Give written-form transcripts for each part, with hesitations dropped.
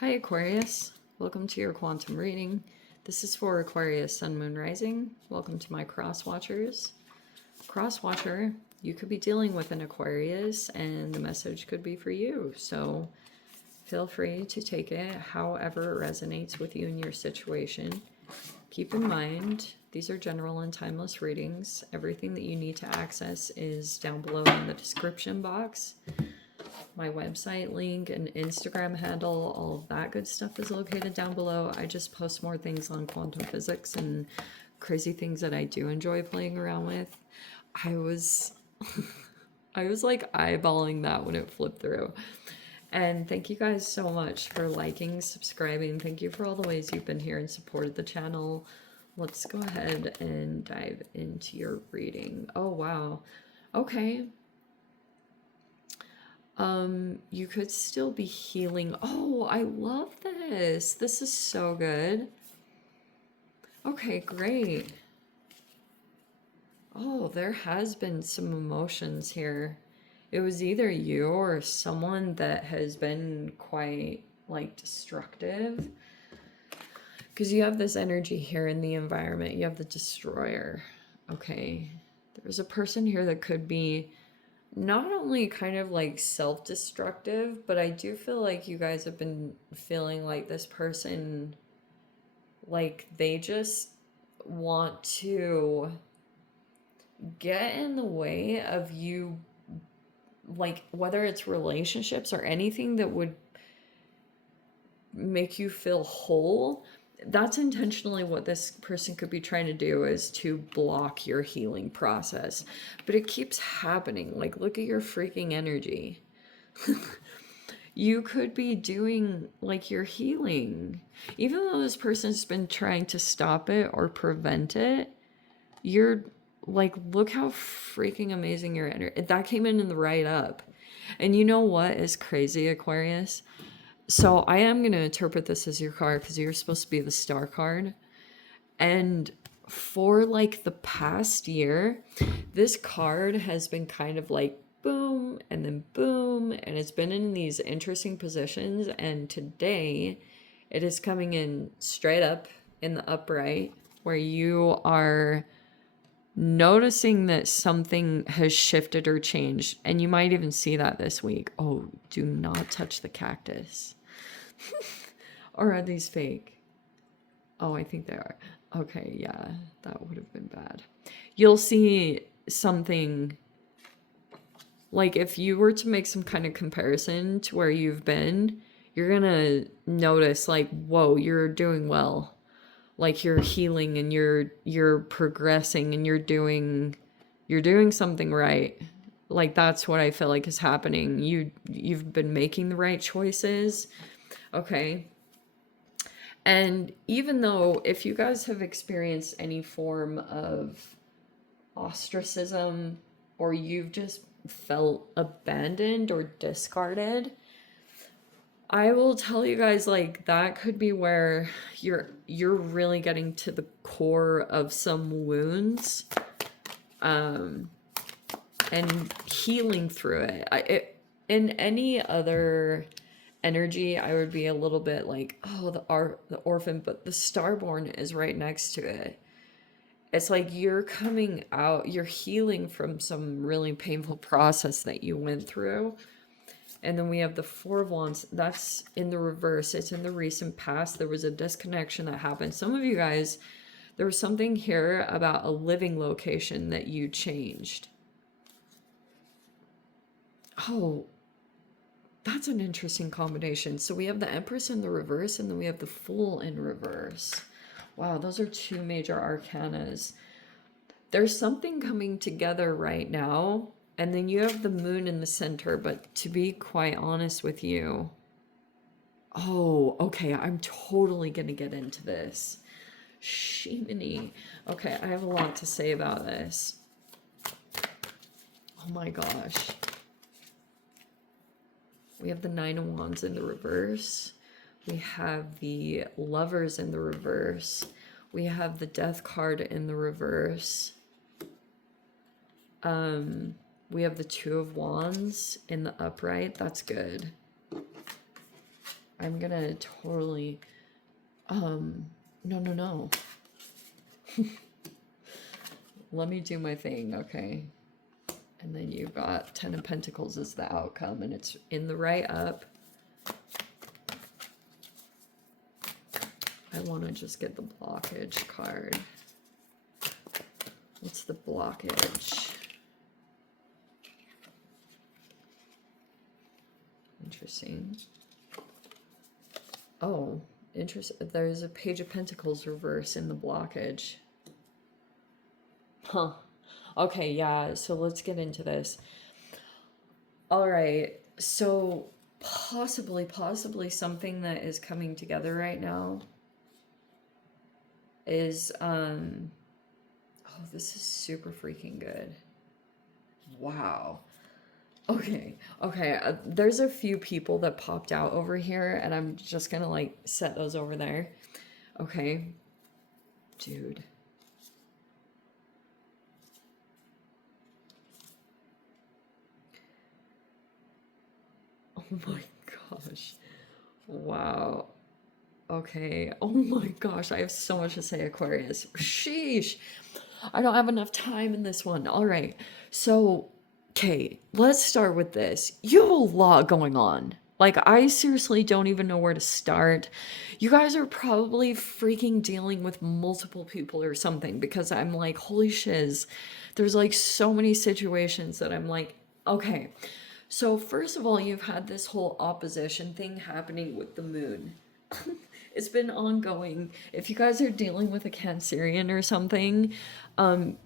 Hi Aquarius, welcome to your quantum reading. This is for Aquarius Sun Moon Rising. Welcome to my cross watchers. Cross watcher, you could be dealing with an Aquarius and the message could be for you. So feel free to take it however it resonates with you in your situation. Keep in mind, these are general and timeless readings. Everything that you need to access is down below in the description box. My website link and Instagram handle, all of that good stuff is located down below. I just post more things on quantum physics and crazy things that I do enjoy playing around with. I was like eyeballing that when it flipped through. And thank you guys so much for liking, subscribing. Thank you for all the ways you've been here and supported the channel. Let's go ahead and dive into your reading. Oh, wow. Okay. You could still be healing. Oh, I love this. This is so good. Okay, great. Oh, there has been some emotions here. It was either you or someone that has been quite, like, destructive. Because you have this energy here in the environment. You have the destroyer. Okay. There's a person here that could be not only kind of like self-destructive, but I do feel like you guys have been feeling like this person, like they just want to get in the way of you, like whether it's relationships or anything that would make you feel whole. That's intentionally what this person could be trying to do, is to block your healing process. But it keeps happening. Like, look at your freaking energy. You could be doing like your healing. Even though this person's been trying to stop it or prevent it, you're like, look how freaking amazing your energy. That came in the right up. And you know what is crazy, Aquarius? So I am going to interpret this as your card because you're supposed to be the star card. And for like the past year, this card has been kind of like boom and then boom. And it's been in these interesting positions. And today it is coming in straight up in the upright, where you are noticing that something has shifted or changed. And you might even see that this week. Oh, do not touch the cactus. Or are these fake? Oh, I think they are. Okay, yeah, that would have been bad. You'll see something, like if you were to make some kind of comparison to where you've been, you're gonna notice like, whoa, you're doing well. Like you're healing and you're progressing and you're doing something right. Like that's what I feel like is happening. You've been making the right choices. Okay. And even though if you guys have experienced any form of ostracism or you've just felt abandoned or discarded, I will tell you guys, like, that could be where you're really getting to the core of some wounds, and healing through it. In any other energy, I would be a little bit like, oh, the orphan, but the starborn is right next to it. It's like you're coming out, you're healing from some really painful process that you went through. And then we have the Four of Wands. That's in the reverse. It's in the recent past. There was a disconnection that happened. Some of you guys, there was something here about a living location that you changed. Oh, that's an interesting combination. So we have the Empress in the reverse, and then we have the Fool in reverse. Wow, those are two major arcanas. There's something coming together right now. And then you have the Moon in the center. But to be quite honest with you, oh, okay, I'm totally going to get into this. Shimini. Okay, I have a lot to say about this. Oh my gosh. We have the Nine of Wands in the reverse. We have the Lovers in the reverse. We have the Death card in the reverse. We have the Two of Wands in the upright. That's good. I'm gonna totally, no. Let me do my thing, okay? And then you've got 10 of Pentacles as the outcome, and it's in the right up. I want to just get the blockage card. What's the blockage? Interesting. Oh, interesting. There's a Page of Pentacles reverse in the blockage. Huh. Okay, yeah, so let's get into this. All right, so possibly something that is coming together right now is, oh, this is super freaking good. Wow. Okay, there's a few people that popped out over here, and I'm just gonna, like, set those over there. Okay. Dude. Oh my gosh. Wow. Okay. Oh my gosh, I have so much to say, Aquarius. Sheesh. I don't have enough time in this one. All right. So, okay, let's start with this. You have a lot going on. Like, I seriously don't even know where to start. You guys are probably freaking dealing with multiple people or something, because I'm like, holy shiz. There's like so many situations that I'm like, okay. So first of all, you've had this whole opposition thing happening with the moon. It's been ongoing. If you guys are dealing with a Cancerian or something,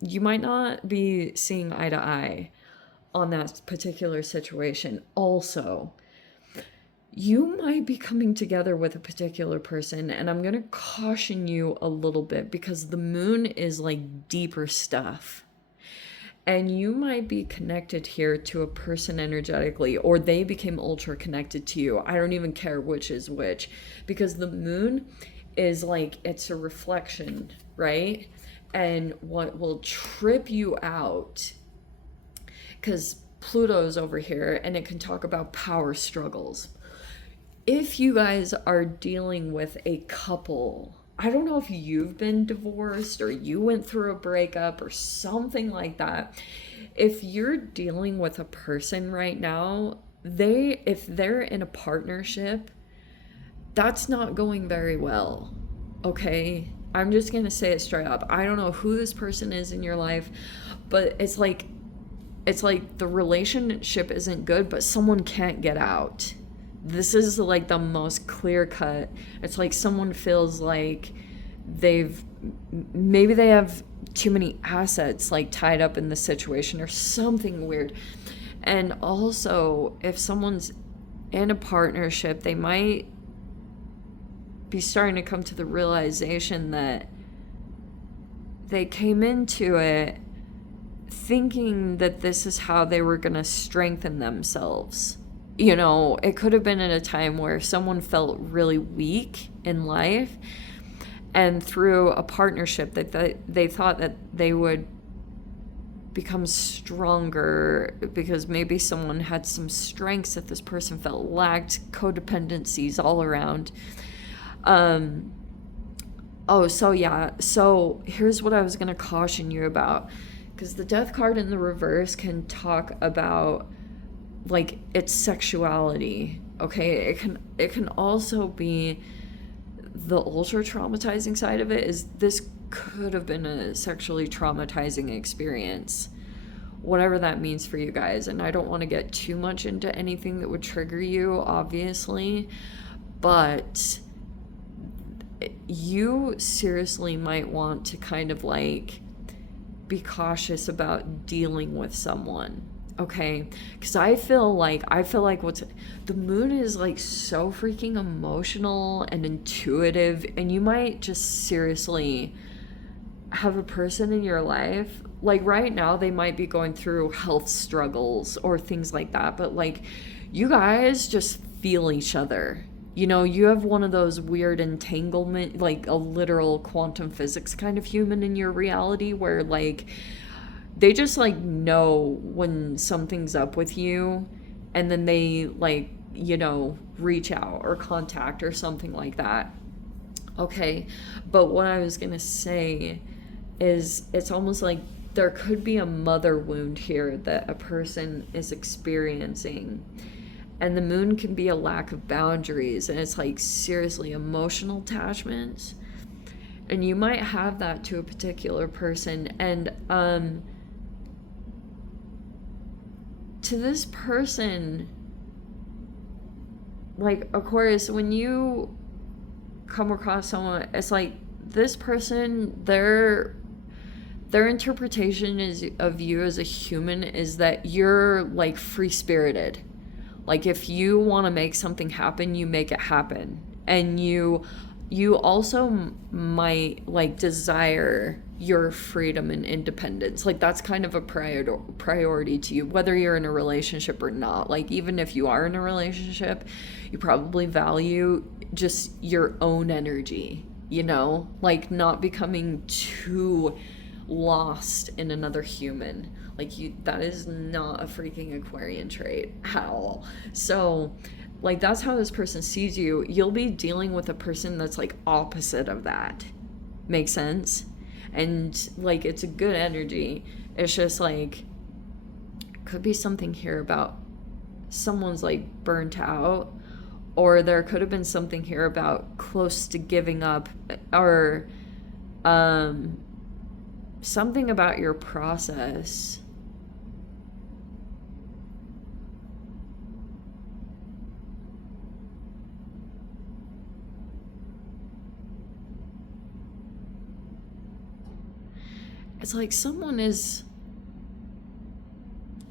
you might not be seeing eye to eye on that particular situation. Also, you might be coming together with a particular person, and I'm going to caution you a little bit, because the moon is like deeper stuff. And you might be connected here to a person energetically, or they became ultra connected to you. I don't even care which is which, because the moon is like, it's a reflection, right? And what will trip you out, because Pluto's over here, and it can talk about power struggles. If you guys are dealing with a couple, I don't know if you've been divorced or you went through a breakup or something like that. If you're dealing with a person right now, if they're in a partnership, that's not going very well. Okay? I'm just going to say it straight up. I don't know who this person is in your life, but it's like the relationship isn't good, but someone can't get out. This is like the most clear cut. It's like someone feels like maybe they have too many assets like tied up in the situation or something weird. And also, if someone's in a partnership, they might be starting to come to the realization that they came into it thinking that this is how they were going to strengthen themselves. You know, it could have been at a time where someone felt really weak in life, and through a partnership that they thought that they would become stronger, because maybe someone had some strengths that this person felt lacked, codependencies all around. So here's what I was going to caution you about, because the Death card in the reverse can talk about like its sexuality. Okay, it can also be the ultra traumatizing side of it. Is this could have been a sexually traumatizing experience, whatever that means for you guys. And I don't want to get too much into anything that would trigger you, obviously, but you seriously might want to kind of like be cautious about dealing with someone. Okay, because I feel like the moon is like so freaking emotional and intuitive, and you might just seriously have a person in your life, like right now they might be going through health struggles or things like that, but like you guys just feel each other. You know, you have one of those weird entanglement, like a literal quantum physics kind of human in your reality, where like they just like know when something's up with you, and then they like you know, reach out or contact or something like that. Okay, but what I was gonna say is it's almost like there could be a mother wound here that a person is experiencing. And the moon can be a lack of boundaries, and it's like seriously emotional attachments. And you might have that to a particular person. And to this person, like Aquarius, when you come across someone, it's like this person, their interpretation is of you as a human is that you're like free spirited. Like if you want to make something happen, you make it happen. And you also might like desire your freedom and independence. Like that's kind of a priority to you, whether you're in a relationship or not. Like even if you are in a relationship, you probably value just your own energy, you know, like not becoming too lost in another human. Like you, that is not a freaking Aquarian trait at all. So like that's how this person sees you. You'll be dealing with a person that's like opposite of that. Makes sense? And like it's a good energy. It's just like could be something here about someone's like burnt out, or there could have been something here about close to giving up, or something about your process. It's like someone is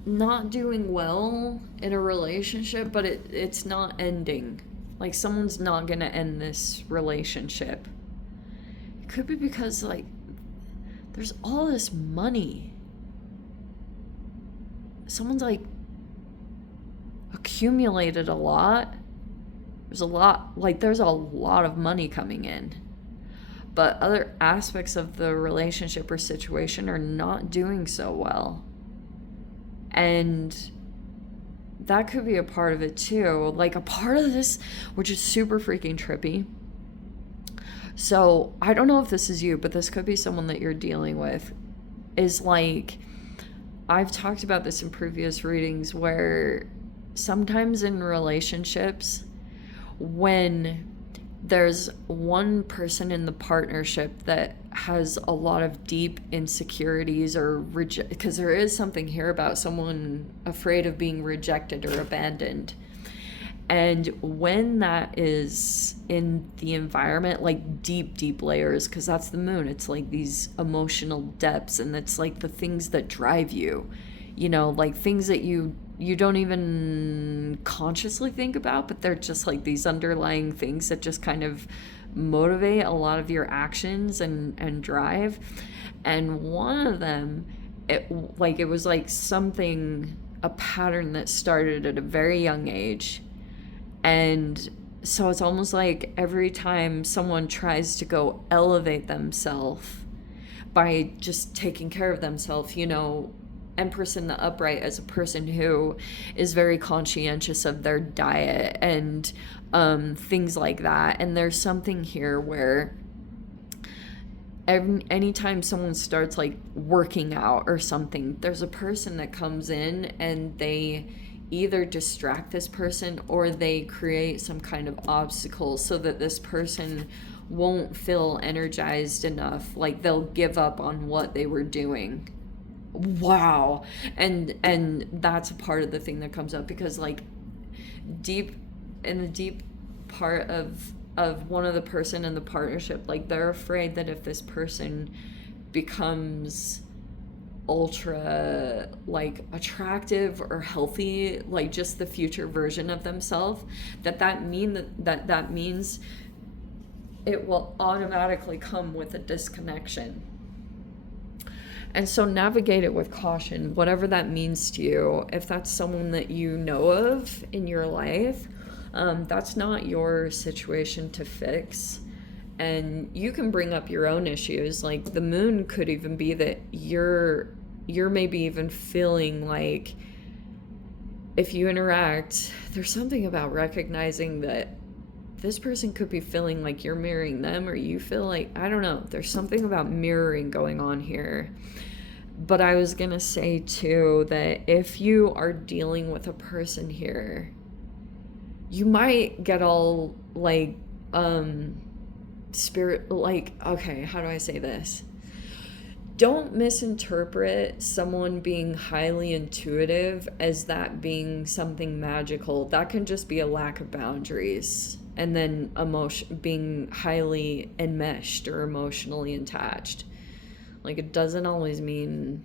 not doing well in a relationship, but it's not ending. Like someone's not gonna end this relationship. It could be because like there's all this money. Someone's like accumulated a lot. There's a lot of money coming in. But other aspects of the relationship or situation are not doing so well. And that could be a part of it too. Like a part of this, which is super freaking trippy. So I don't know if this is you, but this could be someone that you're dealing with. Is like, I've talked about this in previous readings where sometimes in relationships, when there's one person in the partnership that has a lot of deep insecurities or because there is something here about someone afraid of being rejected or abandoned. And when that is in the environment, like deep layers, because that's the moon, it's like these emotional depths, and it's like the things that drive you, you know, like things that you don't even consciously think about, but they're just like these underlying things that just kind of motivate a lot of your actions and drive. And one of them, it was like something, a pattern that started at a very young age. And so it's almost like every time someone tries to go elevate themselves by just taking care of themselves, you know, Empress in the upright as a person who is very conscientious of their diet and things like that. And there's something here where anytime someone starts like working out or something, there's a person that comes in and they either distract this person or they create some kind of obstacle so that this person won't feel energized enough. Like they'll give up on what they were doing. Wow. And that's a part of the thing that comes up, because like deep in the deep part of one of the person in the partnership, like they're afraid that if this person becomes ultra like attractive or healthy, like just the future version of themselves, that means it will automatically come with a disconnection. And so navigate it with caution, whatever that means to you. If that's someone that you know of in your life, that's not your situation to fix. And you can bring up your own issues. Like the moon could even be that you're maybe even feeling like if you interact, there's something about recognizing that this person could be feeling like you're mirroring them, or you feel like, I don't know, there's something about mirroring going on here. But I was gonna say too that if you are dealing with a person here, you might get all like spirit, like, okay, how do I say this? Don't misinterpret someone being highly intuitive as that being something magical. That can just be a lack of boundaries. And then emotion, being highly enmeshed or emotionally attached. Like, it doesn't always mean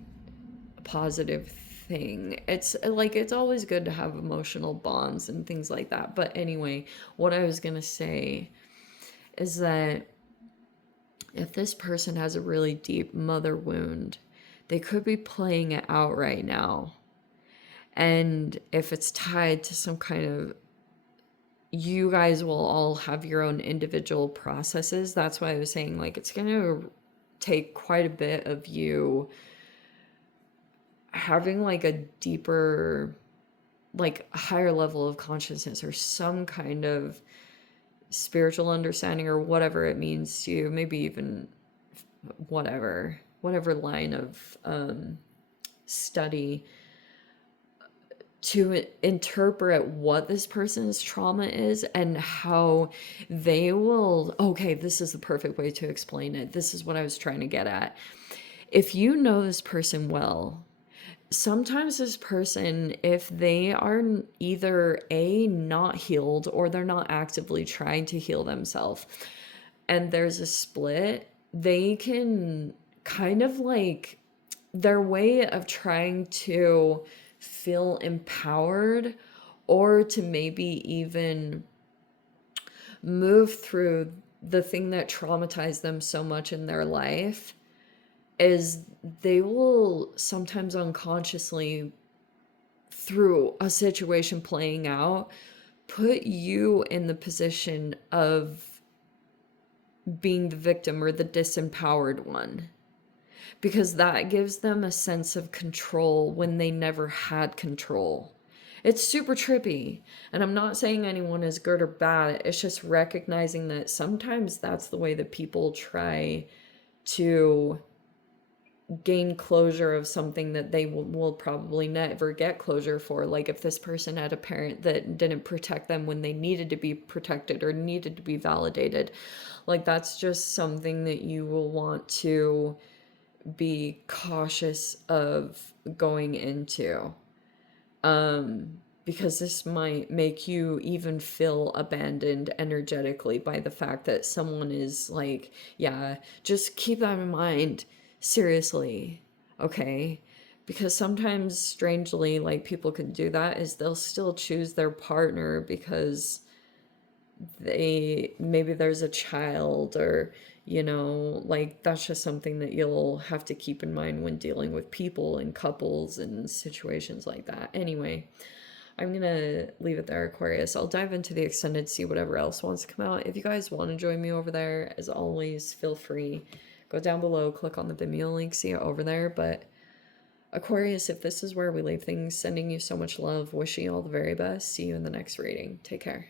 a positive thing. It's like, it's always good to have emotional bonds and things like that. But anyway, what I was gonna say is that if this person has a really deep mother wound, they could be playing it out right now. And if it's tied to some kind of, you guys will all have your own individual processes. That's why I was saying, like, it's going to take quite a bit of you having like a deeper, like a higher level of consciousness or some kind of spiritual understanding or whatever it means to you, maybe even whatever line of study, to interpret what this person's trauma is and how they will, okay, this is the perfect way to explain it. This is what I was trying to get at. If you know this person well, sometimes this person, if they are either not healed or they're not actively trying to heal themselves, and there's a split, they can kind of like, their way of trying to feel empowered or to maybe even move through the thing that traumatized them so much in their life is they will sometimes unconsciously, through a situation playing out, put you in the position of being the victim or the disempowered one, because that gives them a sense of control when they never had control. It's super trippy, and I'm not saying anyone is good or bad. It's just recognizing that sometimes that's the way that people try to gain closure of something that they will probably never get closure for. Like if this person had a parent that didn't protect them when they needed to be protected or needed to be validated, like that's just something that you will want to be cautious of going into, because this might make you even feel abandoned energetically by the fact that someone is like, yeah, just keep that in mind. Seriously, okay? Because sometimes, strangely, like people can do that, is they'll still choose their partner because they, maybe there's a child, or like that's just something that you'll have to keep in mind when dealing with people and couples and situations like that. Anyway, I'm gonna leave it there, Aquarius. I'll dive into the extended, see whatever else wants to come out. If you guys want to join me over there, as always, feel free. Go down below, click on the Vimeo link, see it over there. But Aquarius, if this is where we leave things, sending you so much love, wishing you all the very best. See you in the next reading. Take care.